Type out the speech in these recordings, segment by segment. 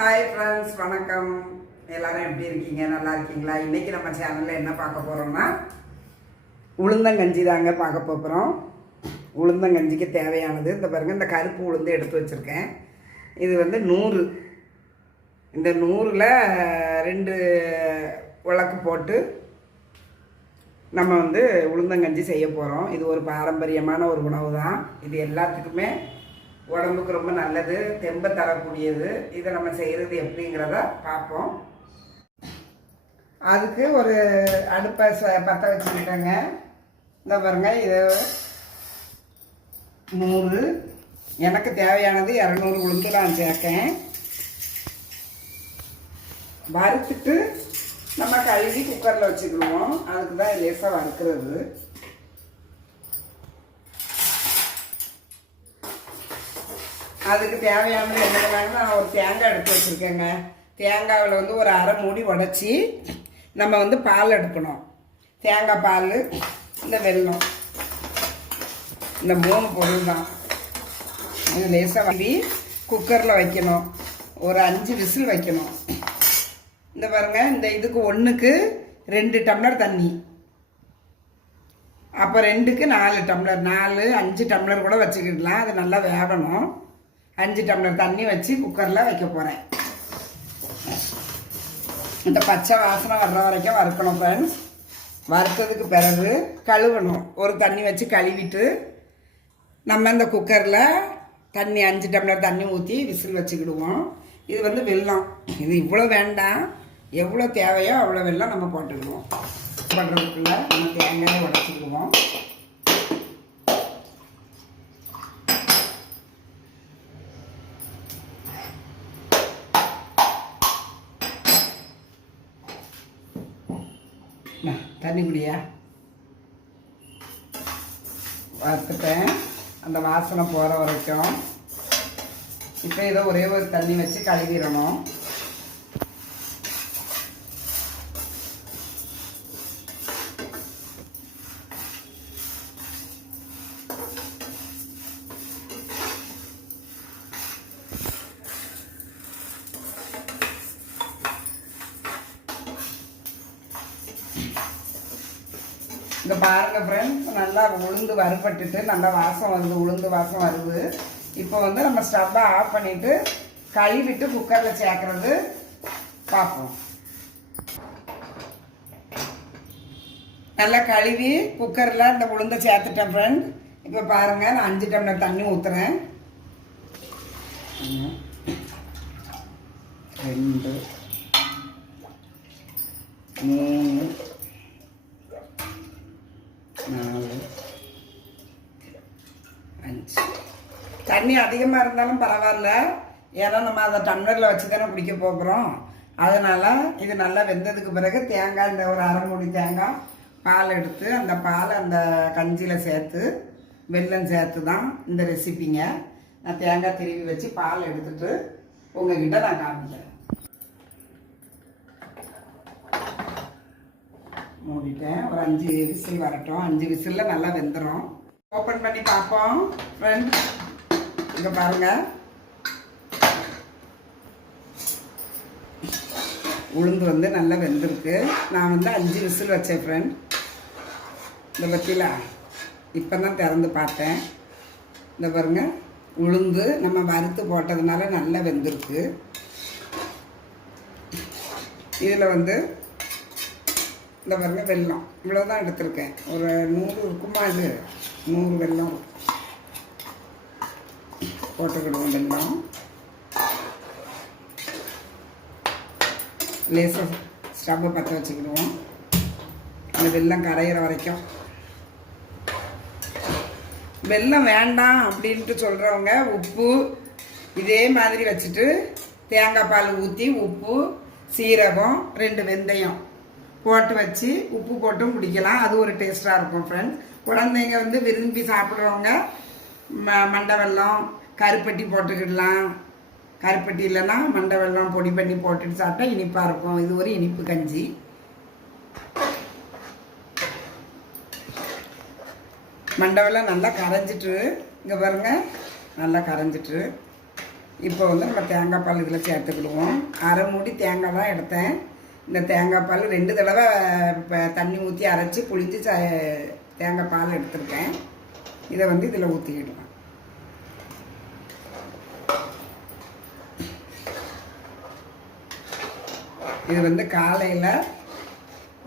Hi friends வணக்கம். எல்லாரும் எப்படி இருக்கீங்க? நல்லா இருக்கீங்களா? இன்னைக்கு நம்ம சேனலில் என்ன பார்க்க போகிறோம்னா உளுந்தங்கஞ்சி தாங்க பார்க்க போகிறோம் உளுந்தங்கஞ்சிக்கு தேவையானது இந்த பாருங்கள் இந்த கருப்பு உளுந்து எடுத்து வச்சுருக்கேன். இது வந்து நூறு. இந்த நூறில் ரெண்டு உலக்கு போட்டு நம்ம வந்து உளுந்தங்கஞ்சி செய்ய போகிறோம் இது ஒரு பாரம்பரியமான ஒரு உணவு தான் இது எல்லாத்துக்குமே உடம்புக்கு ரொம்ப நல்லது தெம்பை தரக்கூடியது. இதை நம்ம செய்கிறது எப்படிங்கிறத பார்ப்போம். அதுக்கு ஒரு அடுப்பை ச பற்ற வச்சுக்கிட்டேங்க. இந்த பாருங்க இது நூறு. எனக்கு தேவையானது இரநூறு உளுந்து நான் சேர்க்கேன் வறுத்துட்டு நம்ம கழுவி குக்கரில் வச்சுக்கிடுவோம். அதுக்கு தான் லேசாக வறுக்கிறது. அதுக்கு தேவையானது என்ன பண்ணாங்கன்னா நான் ஒரு தேங்காய் எடுத்து வச்சுருக்கேங்க. தேங்காவில் வந்து ஒரு அரை மூடி உடச்சி நம்ம வந்து பால் எடுக்கணும். தேங்காய் பால் இந்த வெல்லம் இந்த மூணு பொருள் தான். இது லேசாக வாங்கி குக்கரில் வைக்கணும். ஒரு அஞ்சு விசில் வைக்கணும். இந்த பாருங்கள் இந்த இதுக்கு ஒன்றுக்கு ரெண்டு டம்ளர் தண்ணி. அப்போ ரெண்டுக்கு நாலு டம்ளர் நாலு அஞ்சு டம்ளர் கூட வச்சுக்கிடலாம். அது நல்லா வேகணும். அஞ்சு டம்ளர் தண்ணி வச்சு குக்கரில் வைக்க போகிறேன் இந்த பச்சை வாசனை வர்ற வரைக்கும் வறுக்கணும் ஃப்ரெண்ட்ஸ் வறுத்ததுக்கு பிறகு கழுவணும். ஒரு தண்ணி வச்சு கழுவிட்டு நம்ம இந்த குக்கரில் தண்ணி அஞ்சு டம்ளர் தண்ணி ஊற்றி விசில் வச்சுக்கிடுவோம். இது வந்து வெல்லம். இது இவ்வளோ வேண்டாம். எவ்வளோ தேவையோ அவ்வளோ வெல்லம் நம்ம போட்டுக்கிடுவோம். பண்ணுறதுக்குள்ள நம்ம தேங்காயை உடச்சிக்கிடுவோம் இந்தா, தண்ணி குடியா? வறுத்துட்டேன். அந்த வாசனை போகிற வரைக்கும். இப்போ இதை ஒரே ஒரு தண்ணி வச்சு கழுவிடணும். இந்த பாருங்க ஃப்ரெண்ட்ஸ் நல்லா உளுந்து வறுபட்டுட்டு நல்லா வாசம் வருது உளுந்து வாசம் வருது. இப்போ வந்து நம்ம ஸ்டவ்வை ஆஃப் பண்ணிட்டு கழுவிட்டு குக்கரில் சேர்க்கறது பார்ப்போம். நல்லா கழுவி குக்கரில் இந்த உளுந்தை சேர்த்துட்டேன் ஃப்ரெண்ட் இப்போ பாருங்க நான் அஞ்சு டம்ளர் தண்ணி ஊற்றுறேன் ரெண்டு மூணு நாலு. அஞ்சு தண்ணி அதிகமாக இருந்தாலும் பரவாயில்ல. ஏன்னா நம்ம அதை டம்ளரில் வச்சு தானே குடிக்க போகிறோம். அதனால் இது நல்லா வெந்ததுக்கு பிறகு தேங்காய் இந்த ஒரு அரை மூடி தேங்காய் பால் எடுத்து அந்த பாலை அந்த கஞ்சியில் சேர்த்து வெல்லம் சேர்த்து தான் இந்த ரெசிபிங்க நான் தேங்காய் திருவி வச்சு பால் எடுத்துகிட்டு உங்ககிட்ட நான் காமிக்கிறேன். மூடிட்டேன். ஒரு அஞ்சு விசில் வரட்டும். அஞ்சு விசிலில் நல்லா வெந்துடும் ஓப்பன் பண்ணி பார்ப்போம் ஃப்ரெண்ட் இங்கே பாருங்கள் உளுந்து வந்து நல்லா வெந்திருக்கு. நான் வந்து அஞ்சு விசில் வச்சேன் ஃப்ரெண்ட் இந்த பற்றிலா இப்போ தான் திறந்து பார்த்தேன். இந்த பாருங்க. உளுந்து நம்ம வறுத்து போட்டதுனால நல்லா வெந்திருக்கு. இதில் வந்து இந்த பாருங்க வெல்லம். இவ்வளோதான் எடுத்திருக்கேன். ஒரு நூறு இருக்குமா இது? நூறு வெல்லம். போட்டுக்கிடுவோம் வெல்லம். லேசாக ஸ்டவ்வை பற்ற வச்சுக்கிடுவோம். அந்த வெல்லம் கரையிற வரைக்கும். வெல்லம் வேண்டாம் அப்படின்ட்டு சொல்கிறவங்க உப்பு இதே மாதிரி வச்சுட்டு தேங்காய் பால் ஊற்றி உப்பு சீரகம் ரெண்டு வெந்தயம். போட்டு வச்சு உப்பு போட்டும் குடிக்கலாம். அது ஒரு டேஸ்ட்டாக இருக்கும் ஃப்ரெண்ட்ஸ் குழந்தைங்க வந்து விரும்பி சாப்பிட்றவங்க ம மண்டை வெல்லம் கருப்பட்டி போட்டுக்கிடலாம். கருப்பட்டி இல்லைன்னா மண்டை வெல்லம் பொடி பண்ணி போட்டுட்டு சாப்பிட்டா இனிப்பாக இருக்கும். இது ஒரு இனிப்பு கஞ்சி. மண்டவெல்லாம் நல்லா கரைஞ்சிட்டு இங்கே பாருங்க நல்லா கரைஞ்சிட்டு. இப்போ வந்து நம்ம தேங்காய் பால் இதில் சேர்த்துக்கிடுவோம். அரை மூடி தேங்காய் தான் எடுத்தேன். இந்த தேங்காய் பால் ரெண்டு தடவை இப்போ தண்ணி ஊற்றி அரைச்சி புளிஞ்சு ச தேங்காய் பால் எடுத்திருக்கேன். இதை வந்து இதில் ஊற்றிக்கிடுவேன் இது வந்து காலையில்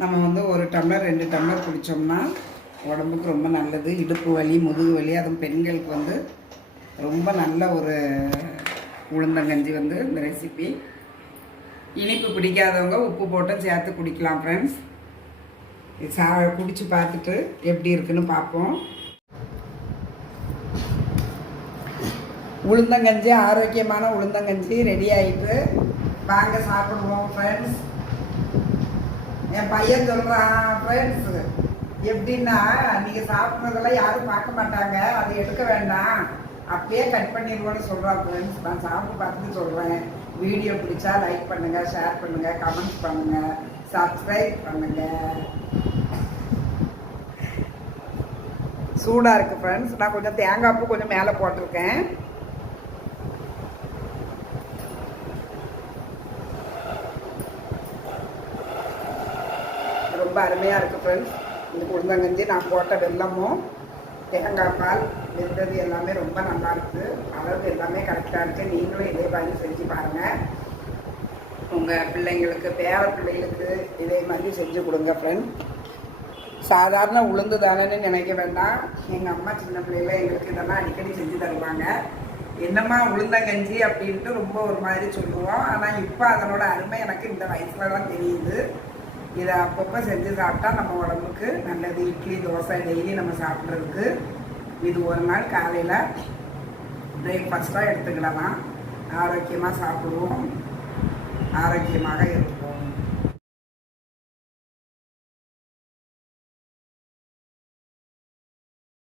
நம்ம வந்து ஒரு டம்ளர் ரெண்டு டம்ளர் குடித்தோம்னா உடம்புக்கு ரொம்ப நல்லது. இடுப்பு வலி முதுகு வலி அதுவும் பெண்களுக்கு வந்து ரொம்ப நல்ல ஒரு உளுந்தங்கஞ்சி வந்து இந்த ரெசிபி இனிப்பு பிடிக்காதவங்க உப்பு போட்டும் சேர்த்து குடிக்கலாம் ஃப்ரெண்ட்ஸ் சா குடிச்சு பார்த்துட்டு எப்படி இருக்குன்னு பார்ப்போம். உளுந்தங்கஞ்சி ஆரோக்கியமான உளுந்தங்கஞ்சி ரெடி ஆகிட்டு வாங்க சாப்பிடுவோம் ஃப்ரெண்ட்ஸ் என் பையன் சொல்கிறான் ஃப்ரெண்ட்ஸ் எப்படின்னா நீங்கள் சாப்பிட்றதெல்லாம் யாரும் பார்க்க மாட்டாங்க. அதை எடுக்க வேண்டாம். அப்படியே கட் பண்ணிடுவோன்னு சொல்கிறான் ஃப்ரெண்ட்ஸ் நான் சாப்பிட்டு பார்த்துட்டு சொல்கிறேன் வீடியோ பிடிச்சா லைக் பண்ணுங்கள் ஷேர் பண்ணுங்கள் கமெண்ட்ஸ் பண்ணுங்கள் சப்ஸ்கிரைப் பண்ணுங்கள் சூடாக இருக்குது ஃப்ரெண்ட்ஸ் நான் கொஞ்சம் தேங்காய் பூ கொஞ்சம் மேலே போட்டிருக்கேன். ரொம்ப அருமையாக இருக்குது ஃப்ரெண்ட்ஸ் இந்த உளுந்தங்கஞ்சி நான் போட்ட வெல்லமும். தேங்காய் பால் வெந்தது எல்லாமே ரொம்ப நல்லா இருக்குது அளவு எல்லாமே கரெக்டாக இருக்குது நீங்களும் இதே மாதிரி செஞ்சு பாருங்கள் உங்கள் பிள்ளைங்களுக்கு பேர பிள்ளைகளுக்கு இதே மாதிரி செஞ்சு கொடுங்க ஃப்ரெண்ட் சாதாரண உளுந்து தானேன்னு நினைக்க வேண்டாம். எங்கள் அம்மா சின்ன பிள்ளைல எங்களுக்கு இதெல்லாம் அடிக்கடி செஞ்சு தருவாங்க. என்னம்மா உளுந்தங்கஞ்சி அப்படின்ட்டு ரொம்ப ஒரு மாதிரி சொல்லுவோம். ஆனால் இப்போ அதனோட அருமை எனக்கு இந்த வயசில் தான் தெரியுது. இதை அப்பப்போ செஞ்சு சாப்பிட்டா நம்ம உடம்புக்கு நல்லது. இட்லி தோசை டெய்லி நம்ம சாப்பிட்றதுக்கு இது ஒரு நாள் காலையில் பிரேக்ஃபாஸ்ட்டாக எடுத்துக்கிடலாம். ஆரோக்கியமாக சாப்பிடுவோம். ஆரோக்கியமாக இருக்கும்